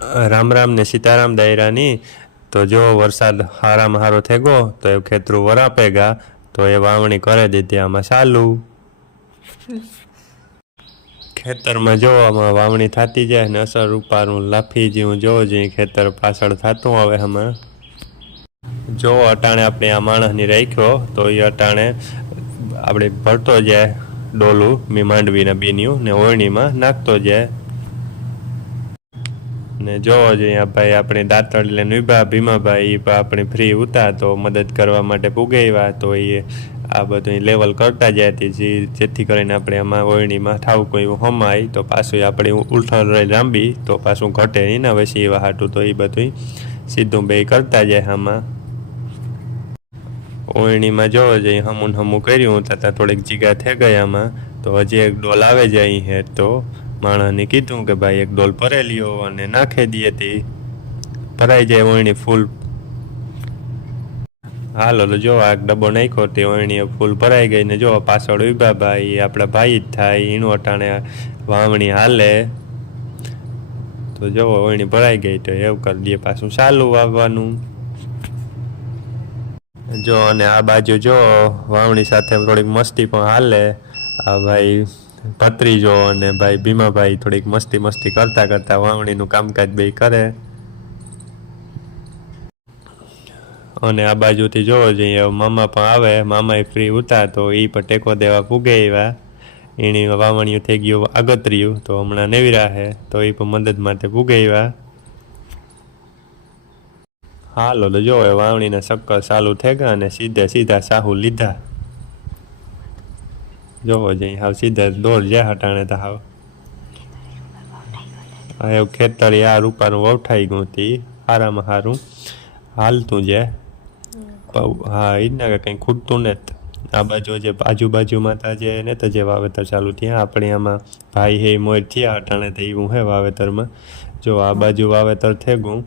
રામ રામ ને સીતારામ દાયરાની। તો જો વરસાદ હારામાં હારો થઈ ગયો તો એ ખેતરું વરાપેગા તો એ વાવણી કરી દીધી આમાં ચાલુ। ખેતરમાં જો આમાં વાવણી થતી જાય ને અસર રૂપારું લાફી જેવું જોવો જોઈએ ખેતર પાછળ થતું હવે આમાં જો અટાણે આપણે આ માણસની રાખ્યો તો એ અટાણે આપણે ભરતો જાય ડોલું મી માંડવીના બીન્યું ને ઓળણીમાં નાખતો જાય ને જોવો જોઈએ ભાઈ આપણે દાંતણ લઈને ઉભા ભીમાભાઈ આપણે ફ્રી ઉતા તો મદદ કરવા માટે પુગાવ્યા તો એ આ બધું લેવલ કરતા જાય જેથી કરીને આપણે આમાં ઓળણીમાં થાવ કોઈ હમાય તો પાછું આપણે ઉલઠણ રહી લાંબી તો પાછું ઘટે નહીં ને હવે એવા હાટું તો એ બધું સીધું બે કરતા જાય આમાં ઓળણીમાં જોવો જોઈએ હમું કર્યું તથા થોડીક જીગા થઈ ગયામાં તો હજી એક ડોલ આવે જાય હે તો માણસને કીધું કે ભાઈ એક ડોલ ભરેલીઓ અને નાખી દઈએ તે ભરાઈ જાય ઓળણી ફૂલ હાલો જો આ ડબ્બો નાખ્યો તે ઓળણી ફૂલ ભરાઈ ગઈ ને જો પાછળ ઉભા ભાઈ આપણા ભાઈ જ થાય એનું અટાણે વાવણી હાલે તો જો ઓળણી ભરાઈ ગઈ તો એવું કરી દઈએ પાછું ચાલુ વાવવાનું જો અને આ બાજુ જો વાવણી સાથે થોડીક મસ્તી પણ હાલે આ ભાઈ ભત્રીજો અને ભાઈ ભીમાભાઈ થોડીક મસ્તી કરતા વાવણીનું કામકાજ બે કરે અને આ બાજુથી જોવો જોઈએ મામા પણ આવે મામાએ ફ્રી ઉતા તો એ પણ ટેકો દેવા પૂગે એવા એની વાવણીઓ થઈ ગયું આગતર્યું તો હમણાં નેવી રાહે તો એ પણ મદદ માટે પૂગે એવા હાલો તો જો વાવણીના ચક્કર ચાલુ થઈ ગયા અને સીધા સાહુ લીધા જોવો જઈ હાવ સીધા દોર જ્યાં હટાણે તો હાવ એવું ખેતર આ રૂપાનું વવઠાઈ ગયું હતી હારામાં હારું હાલતું જાય હા એ જ ના કંઈ ખૂટતું ને આ બાજુ જે આજુબાજુમાં તા જે ને તો જે વાવેતર ચાલુ થયા આપણે આમાં ભાઈ હે મોર થયા હટાણે તો એવું હે વાવેતરમાં જો આ બાજુ વાવેતર થઈ ગયું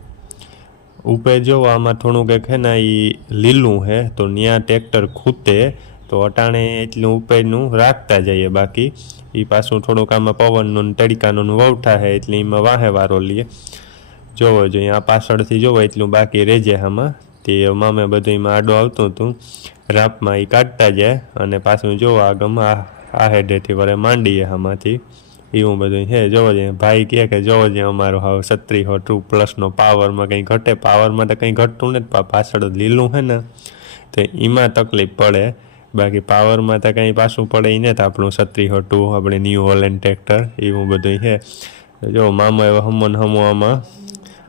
ઉપર જો આમાં થોડું કંઈક હે ને એ લીલું હે તો ત્યાં ટ્રેક્ટર ખૂતે તો અટાણે એટલું ઉપરનું રાખતા જઈએ બાકી એ પાછું થોડુંક આમાં પવનનું તડકાનું વવઠા હે એટલે એમાં વાહે વારો લઈએ જોવો જોઈએ આ પાછળથી જોવો એટલું બાકી રહેજે આમાં તે મામે બધું એમાં આડો આવતું હતું રાપમાં એ કાઢતા જાય અને પાછું જોવો આગમાં આ હેડેથી વરે માંડીએ આમાંથી એવું બધું છે જોવો જોઈએ ભાઈ કહે કે જોવો જોઈએ અમારો હવે 3602+ પાવરમાં કંઈ ઘટે પાવરમાં તો કંઈ ઘટતું નથી પાછળ લીલું છે ને તો એમાં તકલીફ પડે બાકી પાવરમાં તો કંઈ પાછું પડે ને તો આપણું 3602 આપણે ન્યૂ હોલેન્ડ ટ્રેક્ટર એવું બધું છે જો મામા એવા હમો આમાં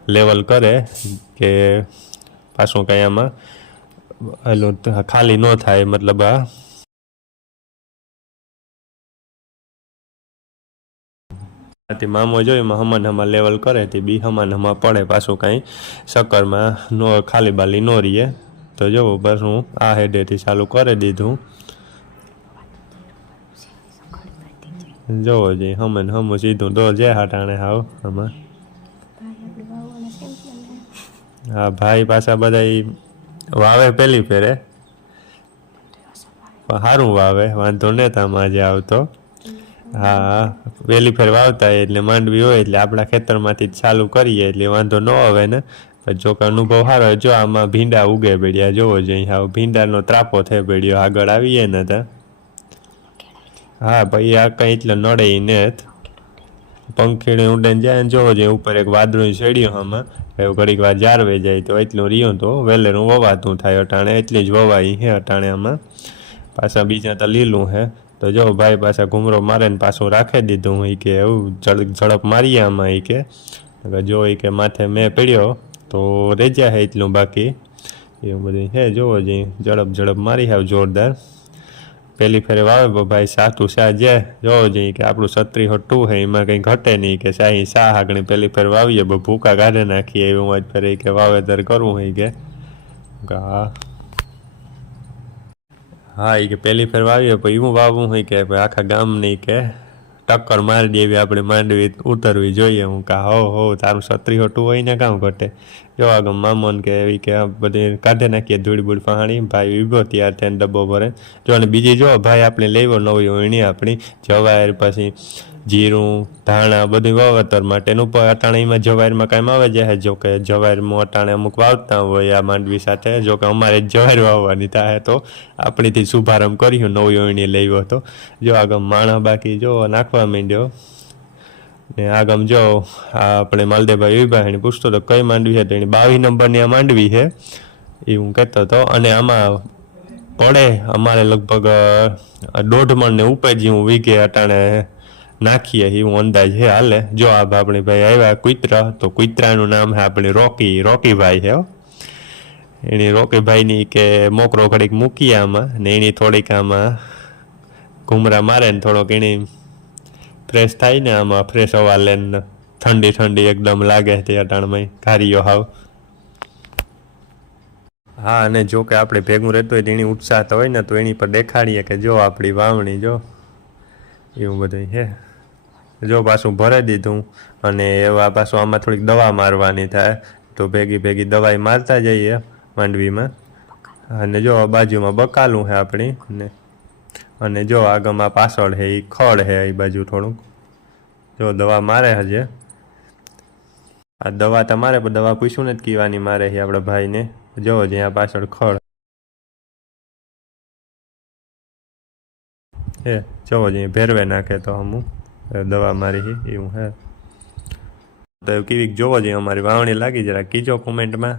લેવલ કરે કે પાછું કંઈ આમાં એલું ખાલી ન થાય મતલબ આ મામો જોઈ હમણ લેવલ કરે તે બી હમણ પડે પાછું કાંઈ ચક્કરમાં નો ખાલી બાલી ન રહીએ તો જો બસ હું આ હેડેથી ચાલુ કરી દીધું જોવો જઈએ હમું સીધું દોર જાય હાટાણે હાવ આમાં હા ભાઈ પાછા બધા વાવે પેલી ફેરે સારું વાવે વાંધો ને આમાં આજે આવતો હા વહેલી ફેર વાવતા એટલે માંડવી હોય એટલે આપણા ખેતરમાંથી ચાલુ કરીએ એટલે વાંધો ન આવે ને જો કે અનુભવ સારો જો આમાં ભીંડા ઉગે પડ્યા જોવો જોઈએ હા ભીંડાનો ત્રાપો થઈ પડ્યો આગળ આવીએ ને તો હા ભાઈ આ કંઈ એટલે નડે ને પંખીને ઉડે જાય ને જોવો જોઈએ ઉપર એક વાદળું ચડ્યું આમાં એવું ઘડીક વાર જારવે જાય તો એટલું રહ્યું તો વહેલેરું વવાતું થાય અટાણે એટલી જ વવાઈ હે અટાણે આમાં પાછા બીજા તો લીલું હે તો જો ભાઈ પાછા ઘૂમરો મારે ને પાછું રાખી દીધું એ કે એવું ઝડપ મારીએ આમાં એ કે જો એ કે માથે મેં પડ્યો તો રેજા હે એટલું બાકી એવું બધું હે જોવો જોઈએ ઝડપ મારી હાવ જોરદાર પહેલી ફેરે વાવે ભાઈ સાતું શા જે જોવો જોઈએ કે આપણું 3602 હે એમાં કંઈ ઘટે નહીં કે શાહી શા હાગણી પહેલી ફેર વાવીએ ભૂકા કાઢે નાખીએ એવું જ ફેરે કે વાવેતર કરવું હોય કે હા એ કે પહેલી ફેર વાવીએ પછી એવું વાવવું હોય કે આખા ગામની કે ટક્કર મારી દેવી આપણે માંડવી ઉતરવી જોઈએ હું કા હો તારું 3602 હોય ને કામ ઘટે જો આગળ મામોન કે એવી કે બધી કાઢે નાખીએ ધૂળ ફાણી ભાઈ ઊભો તૈયાર થઈને ડબ્બો ભરે જો અને બીજી જો ભાઈ આપણે લેવો નવી ઓળણી આપણી જવાયર પછી જીરું ધાણા બધું વાવેતર માટેનું પણ અટાણામાં જવારમાં કાંઈ આવે જાય. જો કે જવારમાં અટાણે અમુક વાવતા હોય આ માંડવી સાથે. જો કે અમારે જવાર વાવવાની થાય તો આપણીથી શુભારંભ કર્યું નવી ઓયણી લેવો હતો. જો આગળ માણા બાકી જો નાખવા માંડ્યો ને આગમ જો આ આપણે માલદેવભાઈ વિભાણી પૂછતો હતો કઈ માંડવી છે તો એની 22 નંબરની આ માંડવી છે એ હું કહેતો હતો. અને આમાં પડે અમારે લગભગ 1.5 મણ ને ઉપજ હું વીઘે અટાણે નાખીએ એવું અંદાજ છે હાલે. જો આ આપણે ભાઈ આવ્યા કુતરા તો કુતરાનું નામ છે આપણે રોકીભાઈ છે. એની રોકીભાઈની કે મોકરો ઘડીક મૂકીએ આમાં ને એની થોડીક આમાં ઘૂમરા મારે ને થોડોક એની ફ્રેશ થાય ને આમાં ફ્રેશ હવા લે ને ઠંડી એકદમ લાગે તે અટાણમાં ઘારીઓ હાવ. હા અને જો કે આપણે ભેગું રહેતું હોય તો એની ઉત્સાહ તો હોય ને તો એની પર દેખાડીએ કે જો આપણી વાવણી જો એવું બધું છે. જો પાછું ભરી દીધું અને એવા પાછું આમાં થોડીક દવા મારવાની થાય તો ભેગી દવાઈ મારતા જઈએ માંડવીમાં. અને જો બાજુમાં બકાલું છે આપણી ને અને જો આગળમાં પાછળ છે એ ખડ છે એ બાજુ થોડુંક જો દવા મારે હજે. આ દવા તમારે પણ દવા પૂછ્યું ને કીવાની મારે છે આપણા ભાઈને. જો જ્યાં પાછળ ખડ હે જોવો જ ભેરવે નાખે તો અમુક દવા મારી એવું હે. તો કેવી જોવો જોઈએ અમારી વાવણી લાગી જરા કીજો કોમેન્ટમાં.